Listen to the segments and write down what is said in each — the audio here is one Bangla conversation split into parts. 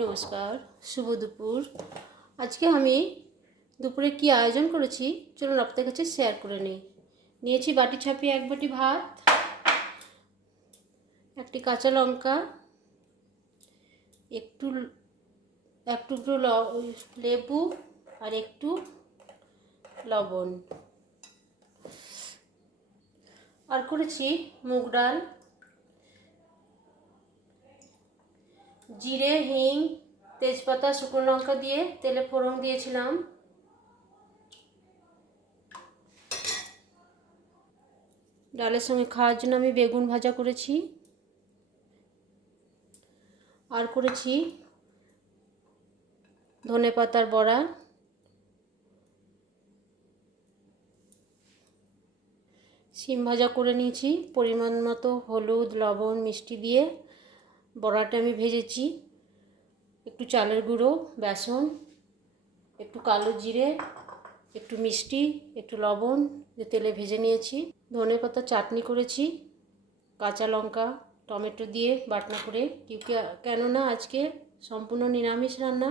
নমস্কার, শুভ দুপুর। আজকে আমি দুপুরে কি আয়োজন করেছি চলুন আপনাদের কাছে শেয়ার করে নিই। নিয়েছি বাটি ছাপিয়ে 1 বাটি ভাত, একটি কাঁচা লঙ্কা, একটু এক টুকরো লেবু আর একটু লবণ, আর করেছি মুগ ডাল, জিরে, হিং, তেজপাতা, শুকনো লঙ্কা দিয়ে তেলে ফোড়ন দিয়েছিলাম। ডালের সঙ্গে খাওয়ার জন্য আমি বেগুন ভাজা করেছি, আর করেছি ধনেপাতার বড়া, শিম ভাজা করে নিয়েছি। পরিমাণ মতো হলুদ, লবণ, মিষ্টি দিয়ে বড়াটা আমি ভেজেছি। একটু চালের গুঁড়ো, বেসন, একটু কালো জিরে, একটু মিষ্টি, একটু লবণ দিয়ে তেলে ভেজে নিয়েছি। ধনেপাতা চাটনি করেছি, কাঁচা লঙ্কা, টমেটো দিয়ে বাটনা করে, কেননা আজকে সম্পূর্ণ নিরামিষ রান্না।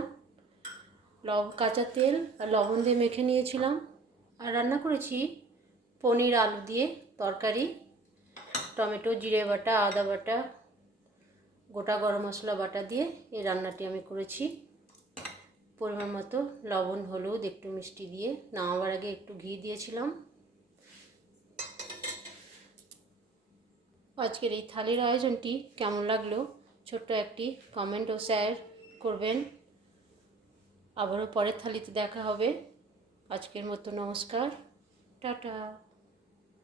কাঁচা তেল আর লবণ দিয়ে মেখে নিয়েছিলাম। আর রান্না করেছি পনির আলু দিয়ে তরকারি, টমেটো, জিরে বাটা, আদা বাটা, গোটা গরম মশলা বাটা দিয়ে এই রান্নাটি আমি করেছি। পরিমাণ মতো লবণ, হলুদ, একটু মিষ্টি দিয়ে নামাবার আগে একটু ঘি দিয়েছিলাম। আজকের এই থালির আয়োজনটি কেমন লাগলো ছোট্ট একটি কমেন্ট ও শেয়ার করবেন। আবারও পরের থালিতে দেখা হবে। আজকের মতো নমস্কার, টাটা।